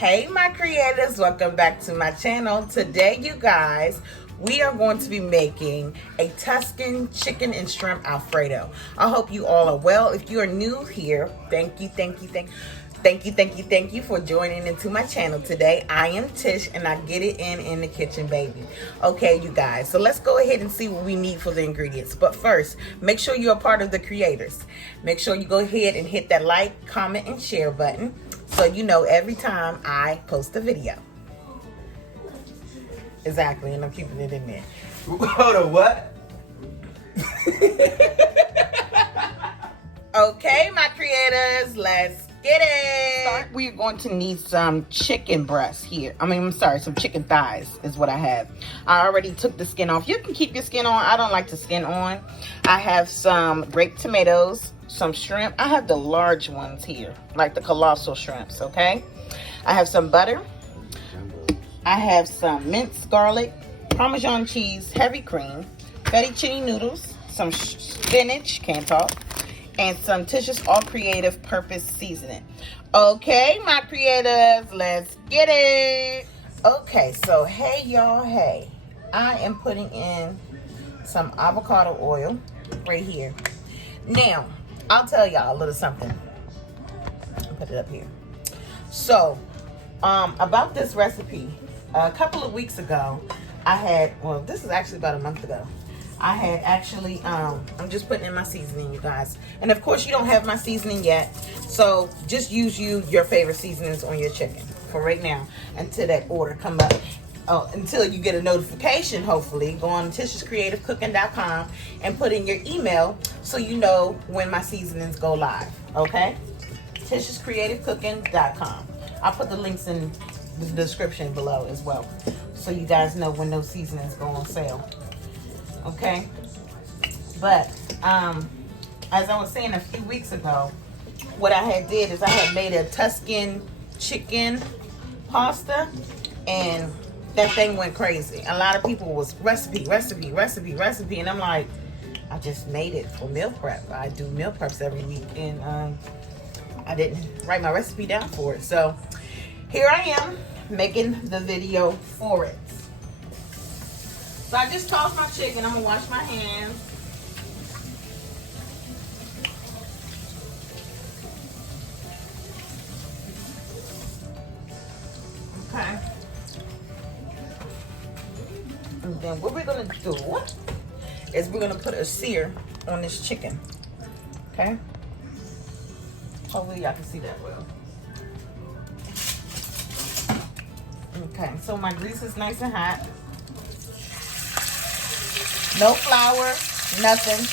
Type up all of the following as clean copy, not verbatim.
Hey my creators, welcome back to my channel. Today you guys, we are going to be making a Tuscan chicken and shrimp Alfredo. I hope you all are well. If you are new here, thank you for joining into my channel today. I am Tish and I get it in the kitchen, baby. Okay, you guys, so let's go ahead and see what we need for the ingredients. But first, make sure you're a part of the creators. Make sure you go ahead and hit that like, comment, and share button so you know every time I post a video. Exactly, and I'm keeping it in there. Hold on, what? Okay, my creators, let's get it. We're going to need some chicken breasts here. Some chicken thighs is what I have. I already took the skin off. You can keep your skin on. I don't like the skin on. I have some grape tomatoes, some shrimp. I have the large ones here, like the colossal shrimps, okay? I have some butter. I have some minced garlic, Parmesan cheese, heavy cream, fettuccine noodles, some spinach, can't talk, and some Tish's All Creative Purpose seasoning. Okay, my creators, let's get it. Okay, so hey y'all, hey. I am putting in some avocado oil right here. Now, I'll tell y'all a little something. I'll put it up here. So, about this recipe, a couple of weeks ago, this is actually about a month ago. I had actually, I'm just putting in my seasoning, you guys. And of course, you don't have my seasoning yet. So just use your favorite seasonings on your chicken for right now until that order come up. Until you get a notification, hopefully. Go on tishescreativecooking.com and put in your email so you know when my seasonings go live, okay? tishescreativecooking.com. I'll put the links in the description below as well so you guys know when those seasonings go on sale. Okay, but as I was saying a few weeks ago, what I had did is I had made a Tuscan chicken pasta, and that thing went crazy. A lot of people was recipe, and I'm like, I just made it for meal prep. I do meal preps every week, and I didn't write my recipe down for it. So here I am making the video for it. So I just tossed my chicken. I'm gonna wash my hands. Okay. And then what we're gonna do is we're gonna put a sear on this chicken. Okay. Hopefully y'all can see that well. Okay, so my grease is nice and hot. No flour, nothing.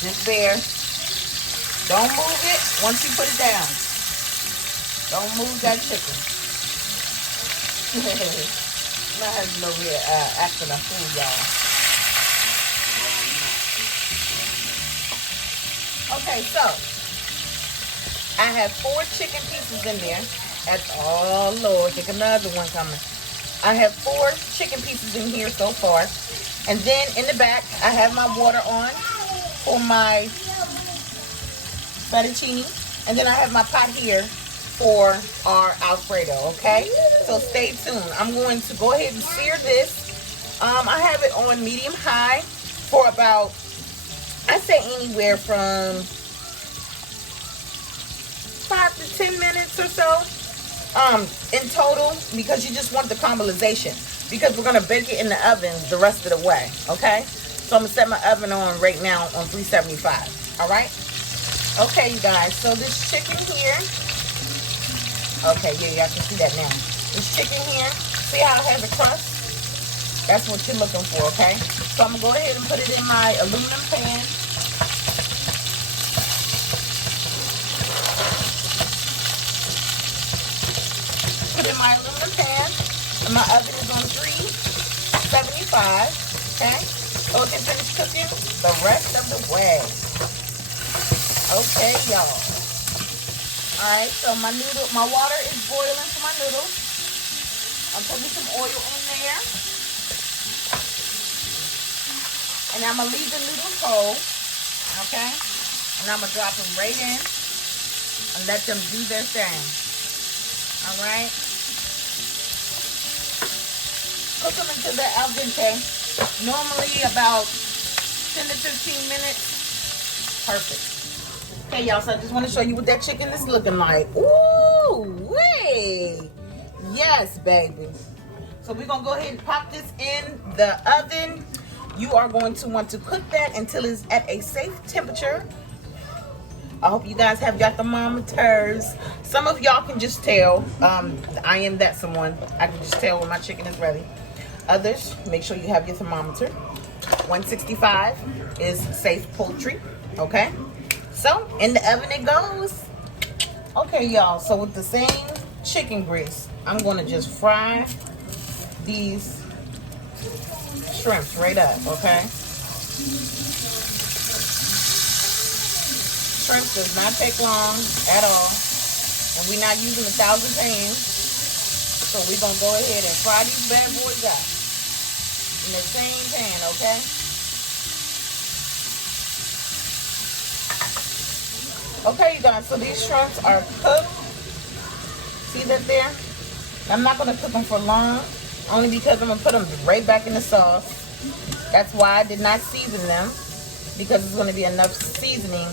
Just there. Don't move it once you put it down. Don't move that chicken. My husband over here acting a fool, y'all. Okay, so I have 4 chicken pieces in there. Oh Lord, get another one coming. I have 4 chicken pieces in here so far. And then in the back, I have my water on for my fettuccine. And then I have my pot here for our Alfredo, okay? So stay tuned. I'm going to go ahead and sear this. I have it on medium-high for about, I say anywhere from 5 to 10 minutes or so. In total, because you just want the caramelization, because we're going to bake it in the oven the rest of the way, okay? So I'm going to set my oven on right now on 375, all right? Okay, you guys, so this chicken here, okay, yeah, y'all can see that now. This chicken here, see how it has a crust? That's what you're looking for, okay? So I'm going to go ahead and put it in my aluminum pan. In my aluminum pan, and my oven is on 375, okay? So it can finish cooking the rest of the way. Okay, y'all. Alright, so my water is boiling for my noodles. I'm putting some oil in there. And I'm going to leave the noodles whole, okay? And I'm going to drop them right in and let them do their thing. All right. Cook them until they're al dente. Normally about 10 to 15 minutes. Perfect. Okay, y'all, so I just want to show you what that chicken is looking like. Ooh, wait. Yes, baby. So we're going to go ahead and pop this in the oven. You are going to want to cook that until it's at a safe temperature. I hope you guys have your thermometers. Some of y'all can just tell. I am that someone. I can just tell when my chicken is ready. Others, make sure you have your thermometer. 165 is safe poultry. Okay? So, in the oven it goes. Okay, y'all. So, with the same chicken grease, I'm going to just fry these shrimps right up. Okay? Shrimp does not take long at all, and we're not using 1,000 pans, so we're gonna go ahead and fry these bad boys up in the same pan. Okay, you guys, so these shrimps are cooked. See that there? I'm not gonna cook them for long, only because I'm gonna put them right back in the sauce. That's why I did not season them, because it's gonna be enough seasoning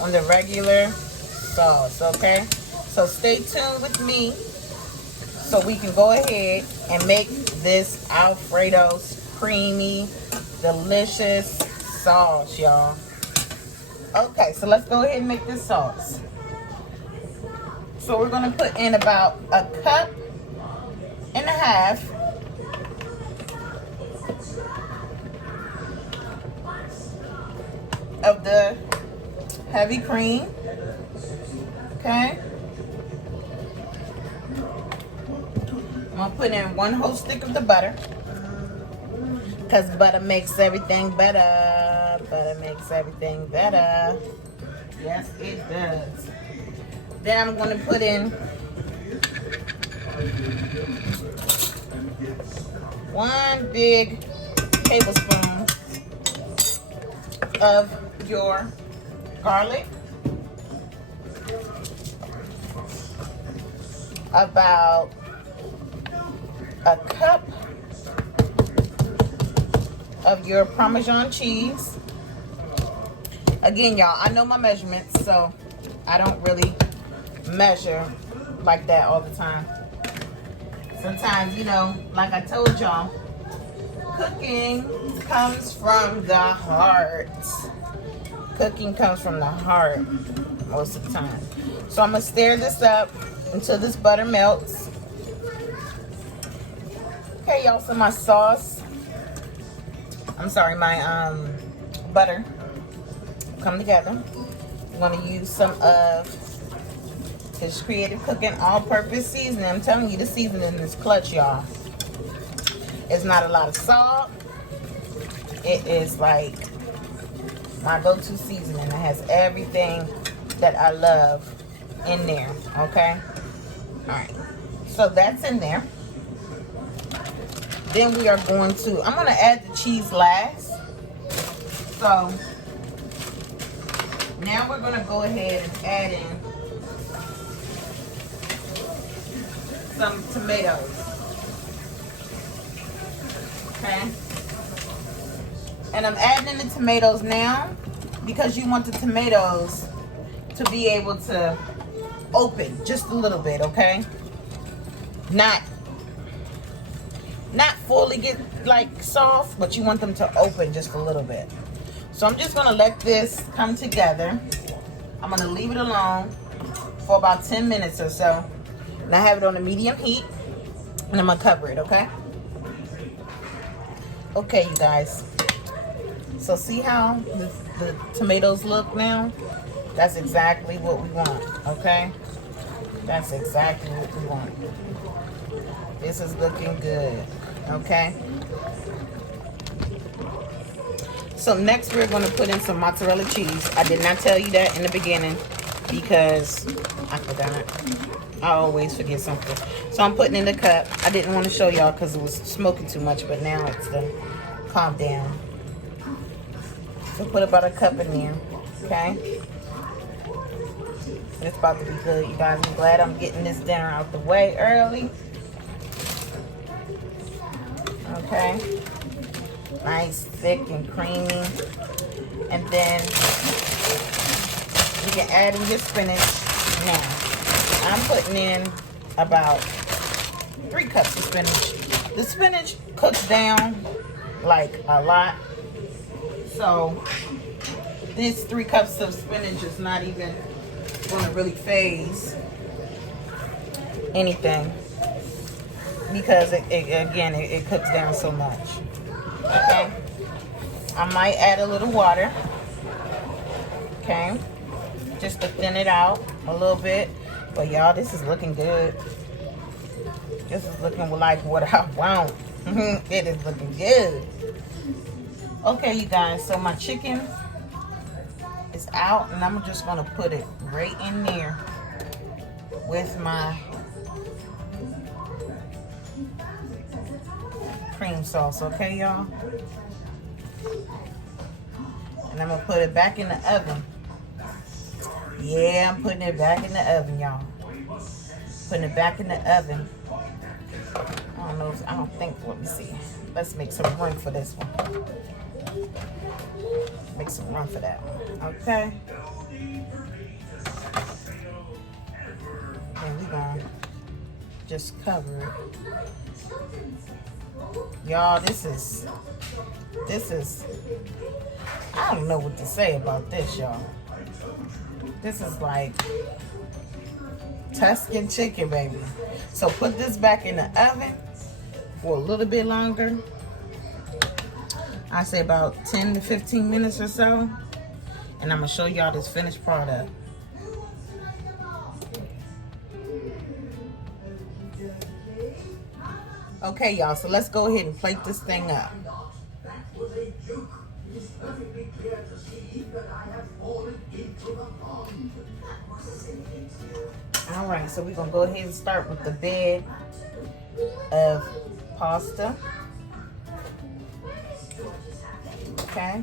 on the regular sauce. Okay, so stay tuned with me so we can go ahead and make this Alfredo's creamy, delicious sauce, y'all. Okay, so let's go ahead and make this sauce. So we're gonna put in about 1.5 cups of the heavy cream. Okay, I'm gonna put in 1 whole stick of the butter, because butter makes everything better. Butter makes everything better. Yes, it does. Then I'm gonna put in 1 big tablespoon of your garlic, about 1 cup of your Parmesan cheese. Again, y'all, I know my measurements, so I don't really measure like that all the time. Sometimes, you know, like I told y'all, cooking comes from the heart. Cooking comes from the heart most of the time. So I'm gonna stir this up until this butter melts. Okay, y'all, so my sauce, my butter come together. I'm gonna use some of this Creative Cooking all-purpose seasoning. I'm telling you, the seasoning is clutch, y'all. It's not a lot of salt. It is like my go-to seasoning. It has everything that I love in there. Okay, all right, so that's in there. Then we are going to, I'm going to add the cheese last. So now we're going to go ahead and add in some tomatoes. Okay, and I'm adding in the tomatoes now because you want the tomatoes to be able to open just a little bit. Okay, not fully get like soft, but you want them to open just a little bit. So I'm just gonna let this come together. I'm gonna leave it alone for about 10 minutes or so, and I have it on a medium heat, and I'm gonna cover it. Okay, you guys, so see how the tomatoes look now? That's exactly what we want. Okay, that's exactly what we want. This is looking good. Okay, so next we're going to put in some mozzarella cheese. I did not tell you that in the beginning because I forgot. I always forget something. So I'm putting in the cup. I didn't want to show y'all because it was smoking too much, but now it's done. Calm down. So put about 1 cup in there. Okay, It's about to be good, you guys. I'm glad I'm getting this dinner out the way early. Okay. Nice, thick, and creamy. And then you can add in your spinach now. I'm putting in about 3 cups of spinach. The spinach cooks down like a lot. So these 3 cups of spinach is not even going to really phase anything, because it cooks down so much. Okay, I might add a little water, okay, just to thin it out a little bit. But y'all, this is looking good. This is looking like what I want. It is looking good. Okay, you guys, so my chicken is out, and I'm just gonna put it right in there with my cream sauce. Okay, y'all, and I'm gonna put it back in the oven. Yeah, I'm putting it back in the oven, y'all. Putting it back in the oven. I don't think, let me see. Let's make some room for this one. Make some room for that one. Okay. And we're gonna just cover it. Y'all, this is, I don't know what to say about this, y'all. This is like Tuscan chicken, baby. So put this back in the oven for a little bit longer. I say about 10 to 15 minutes or so. And I'm gonna show y'all this finished product. Okay, y'all, so let's go ahead and plate this thing up. All right, so we're gonna go ahead and start with the bed of pasta. Okay.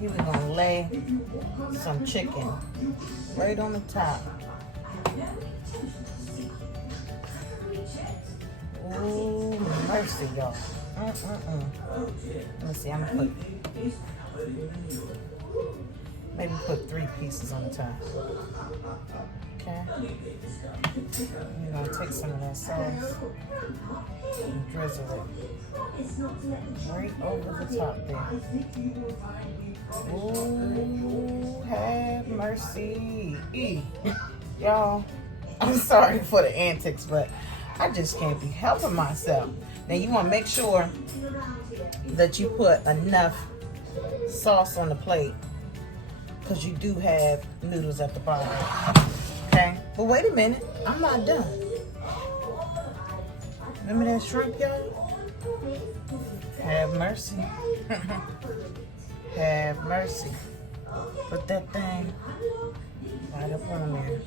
Here we're gonna lay some chicken right on the top. Ooh, mercy, y'all. Let me see, I'm gonna maybe put 3 pieces on the top. Okay. You're gonna take some of that sauce and drizzle it right over the top there. Ooh, have mercy. Y'all, I'm sorry for the antics, but I just can't be helping myself. Now you want to make sure that you put enough sauce on the plate, because you do have noodles at the bottom. Okay, but wait a minute, I'm not done. Remember that shrimp, y'all? Have mercy. Have mercy. Put that thing right up on there.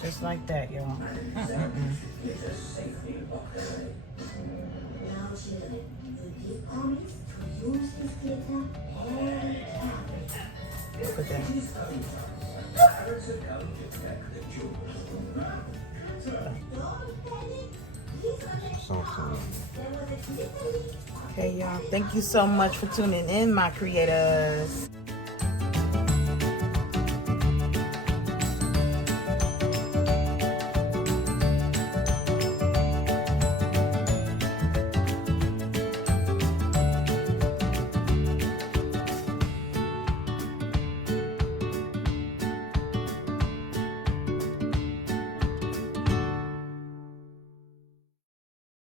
Just like that, y'all. Look at that. Okay, y'all. Thank you so much for tuning in, my creators.